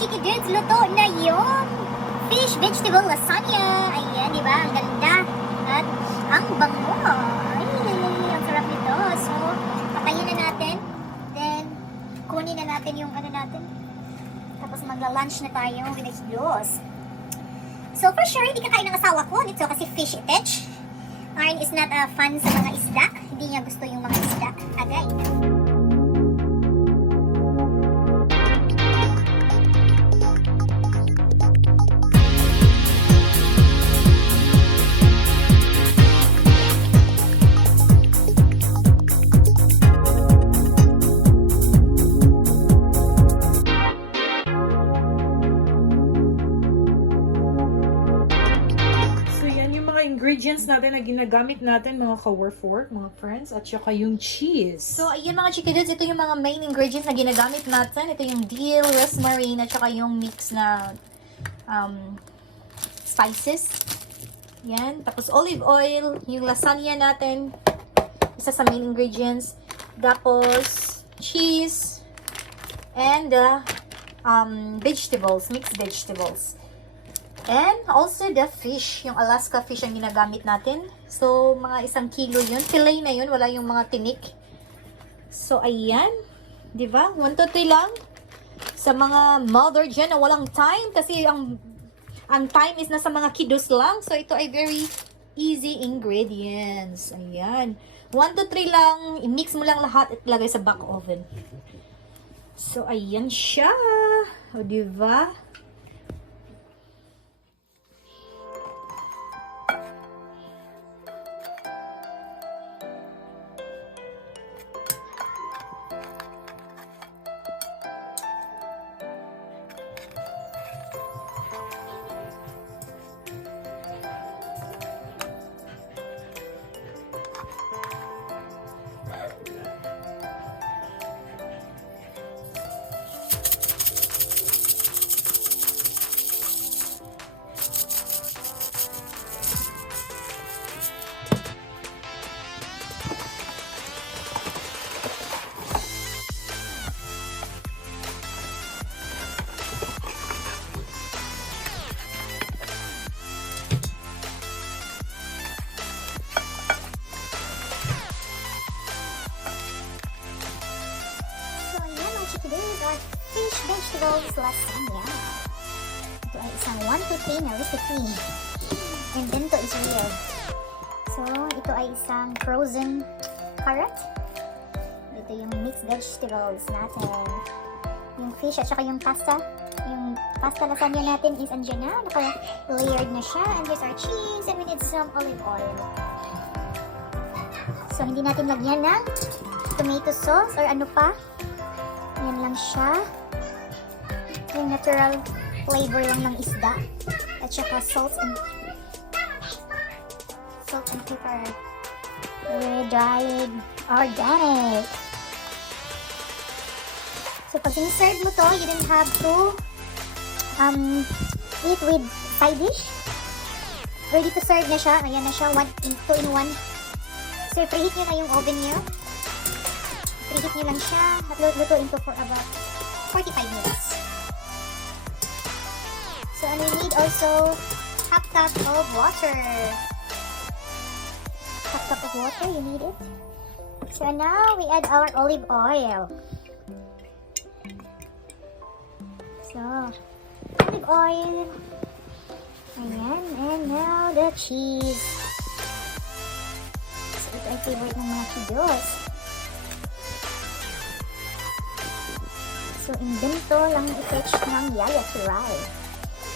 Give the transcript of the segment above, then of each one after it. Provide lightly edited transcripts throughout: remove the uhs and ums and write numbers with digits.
Chikidus, luto na yung fish vegetable lasagna. Ayan, di ba? Ang ganda. At ang bango. Ay, ang sarap nito. So, patayin na natin. Then, kunin na natin yung ano natin. Tapos magla-lunch na tayo with Kiddos. So, for sure, hindi kakain ng asawa ko nito kasi fish itech. Arn is not a fan sa mga isda. Hindi niya gusto yung mga isda. Agay. Ingredients natin na ginagamit natin mga ka-work, mga friends, at saka yung cheese. So, ayun mga Chikidus, ito yung mga main ingredients na ginagamit natin. Ito yung dill, rosemary, at saka yung mix na spices. Yan. Tapos olive oil, yung lasagna natin, isa sa main ingredients. Tapos cheese, and vegetables, mixed vegetables. And also the fish, yung Alaska fish ang ginagamit natin. So, mga 1 kilo yun. Fillet na yun, wala yung mga tinik. So, ayan. Diba? 1 to 3 lang. Sa mga mother dyan na walang time. Kasi ang time is nasa mga kiddos lang. So, ito ay very easy ingredients. Ayan. 1 to 3 lang. I-mix mo lang lahat at ilagay sa back oven. So, ayan siya. O, diba? These are fish vegetables lasagna. Ito ay isang 1 to 3 na recipe. And then to is real. So, ito ay isang frozen carrot. Ito yung mixed vegetables natin. Yung fish at saka yung pasta. Yung pasta lasagna natin is andyan na. Naka-layered na siya. And here's our cheese. And we need some olive oil. So, hindi natin lagyan ng tomato sauce or ano pa. Yan lang siya. Yung natural flavor lang ng isda. At saka salt and pepper. Dried organic. So pag siniserve mo to, you don't have to eat with side dish. Ready to serve na siya. Ayan na siya. 2 in 1. So preheat nyo na yung oven nyo. Preheat nyo lang siya at lutuin to for about 45 minutes. So, and we need also half cup of water. Half cup of water, you need it. So, now we add our olive oil. So, olive oil. Ayan, and now the cheese. So, ito ay favorite ng mga kiddos. So, invento lang i-fetch ng Yaya Kiray.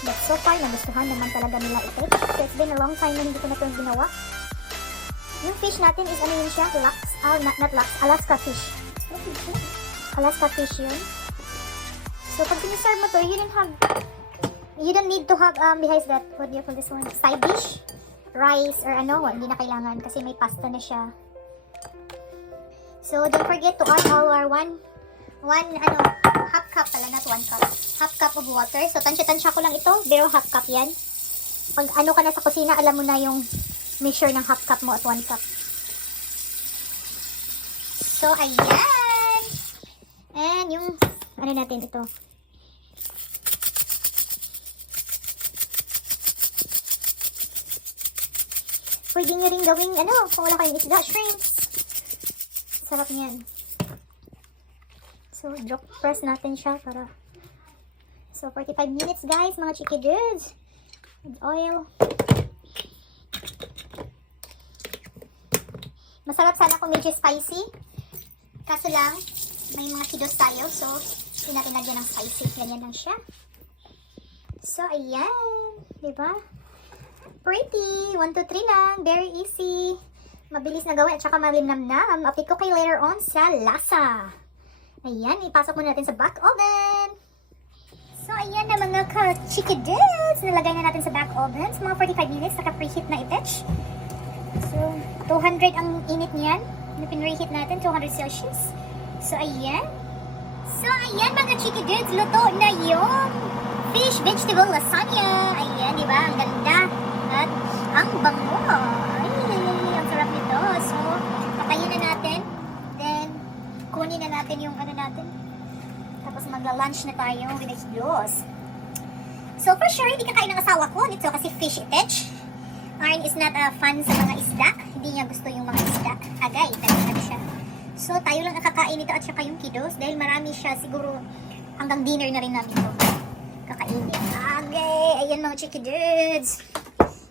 But so far, nagustuhan naman talaga nila i-fetch. So, it's been a long time na hindi ko na ito ginawa. Yung fish natin is ano yun siya? Alaska fish. Alaska fish yun. So, pag siniserve mo to, you don't need to have, besides that, what do you call this one? Side dish? Rice, or ano, hindi na kailangan kasi may pasta na siya. So, don't forget to add our half cup pala, not 1 cup. Half cup of water. So, tansya-tansya ko lang ito. Pero half cup yan. Pag ano ka na sa kusina, alam mo na yung measure ng half cup mo at 1 cup. So, ayan. And yung, ano natin ito. Pwede nyo rin gawing, ano, kung wala kayong isda, shrimps. Sarap niyan. So, drop press natin siya para... So, 45 minutes guys, mga Chikiddos. With oil. Masarap sana kung medyo spicy. Kaso lang, may mga Kiddos tayo. So, hindi natin lagyan ng spicy. Ganyan lang siya. So, ayan. Diba? Pretty. 1, 2, 3 lang. Very easy. Mabilis na gawin at saka malimnam-nam. Update ko kayo later on sa lasa. Ayan, ipasok muna natin sa back oven. So, ayan na mga ka-Chikiddos. Nalagay na natin sa back oven. So, mga 45 minutes, naka-preheat na i-fetch. So, 200 ang init niyan. Pinreheat natin, 200 Celsius. So, ayan. So, ayan mga Chikiddos. Luto na yung fish vegetable lasagna. Ayan, di ba? Ang ganda. At ang bango. Ay, ang sarap nito. So, patayin na natin. Then, kunin na natin yung ano natin. Tapos magla-lunch na tayo with the Kiddos. So, for sure, hindi kakain ng asawa ko nito kasi fish itech. Arn is not a fan sa mga isda. Hindi niya gusto yung mga isda. Agay, talaga siya. So, tayo lang ang kakain nito at saka yung Kiddos. Dahil marami siya, siguro hanggang dinner na rin namin ito kakainin. Agay, ayan mga Chikiddos.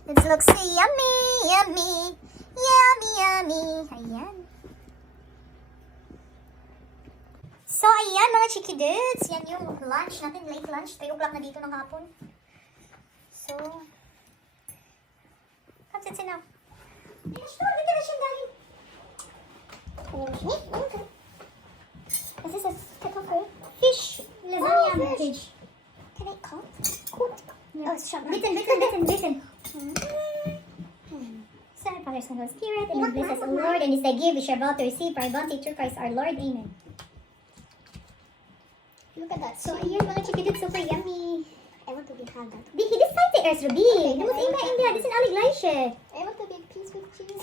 It looks yummy, yummy, yummy, yummy. Ayan. So, ayan mga Chikiddos. Yan yung lunch natin, late lunch. 3 o'clock na dito ng hapon. So, come sit now. Yes, no, look at the shandali. Okay. Is this a kettle for fish? Lasagna fish. Can I cut? Cut. Yeah. Oh, shut up. Listen. So, Father, Son, Holy Spirit, and bless us, O Lord, and this thy gift which are about to receive for our bounty through Christ our Lord. Amen. Look at that. So, ayan mga Chikiddos, super yummy. I want to be had that. This side the airs, Ruby. Du musst immer in der, das sind alle gleiche. I want a big piece with cheese.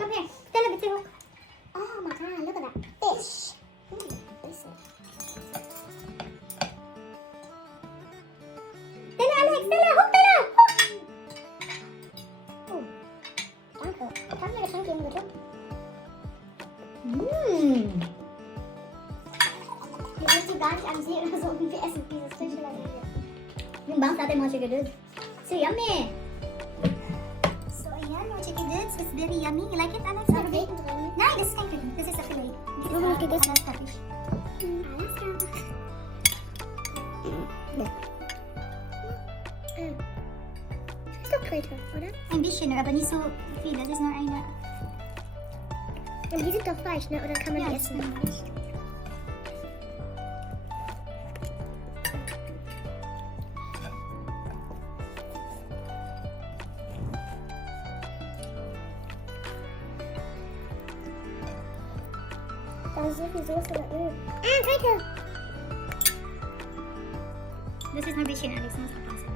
Come here. Stella, bitte hoch. Oh my god, look at that fish. Listen. Stella, Alex, Stella, hoch, Stella. Oh, danke. Kann mir Geschenk geben, bitte? Wir müssen gar nicht ansehen oder so, wie wir essen dieses Fisch oder wie. Yung bangs natin mga Chikiddos. So yummy! So ayan mga Chikiddos. It's very yummy. You like it, Alex? No, this is tanky. This is a fillet. This is a Alaska fish. Alaska. Ist doch Kreta, oder? Ein bisschen, aber nicht so viel. Das ist nur eine. Und die sind doch Fleisch, ne? Oder kann man die essen? Da ist so viel Soße oder Öl. Ah, Kreta! Das ist nur ein bisschen, Alex. Muss aufpassen.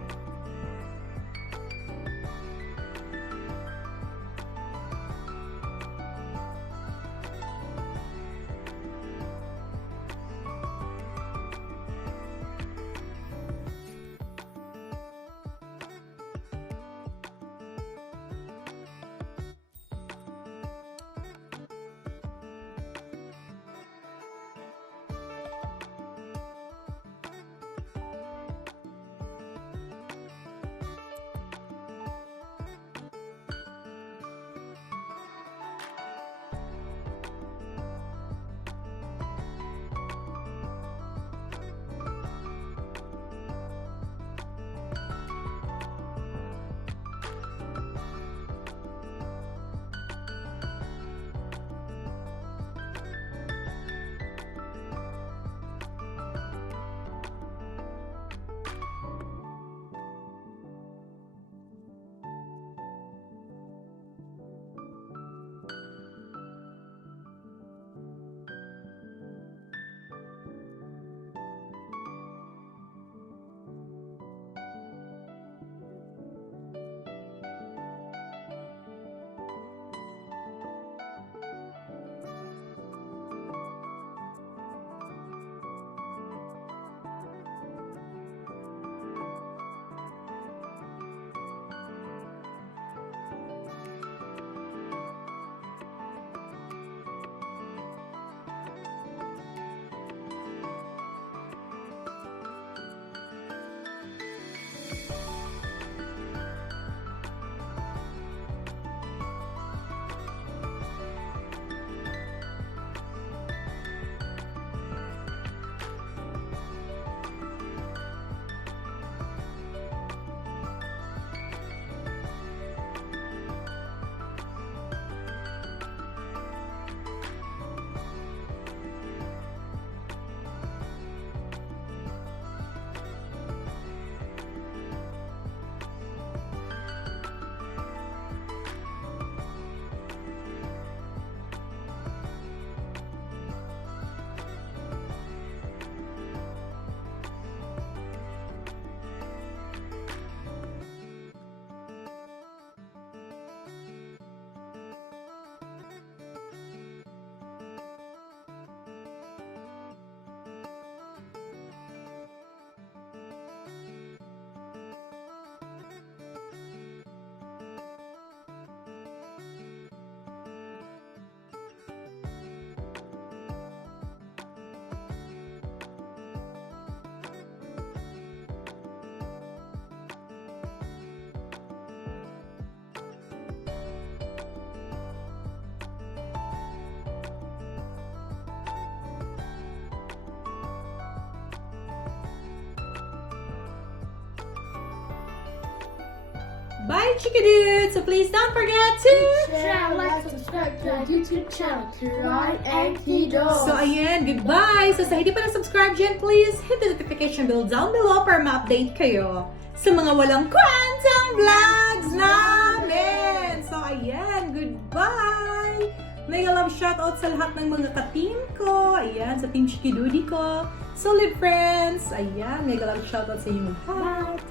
Bye, Chikiddos! So please don't forget to Share, like, subscribe to our YouTube channel, Kiray and Kiddos. So, ayan, goodbye! So, sa hindi pa na-subscribe dyan, please hit the notification bell down below para ma-update kayo sa mga walang kwentang vlogs namin! So, ayan, goodbye! Mega love shoutout sa lahat ng mga ka-team ko. Ayan, sa team Chikidudi ko. Solid friends! Ayan, mega love shoutout sa inyo lahat.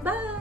Bye!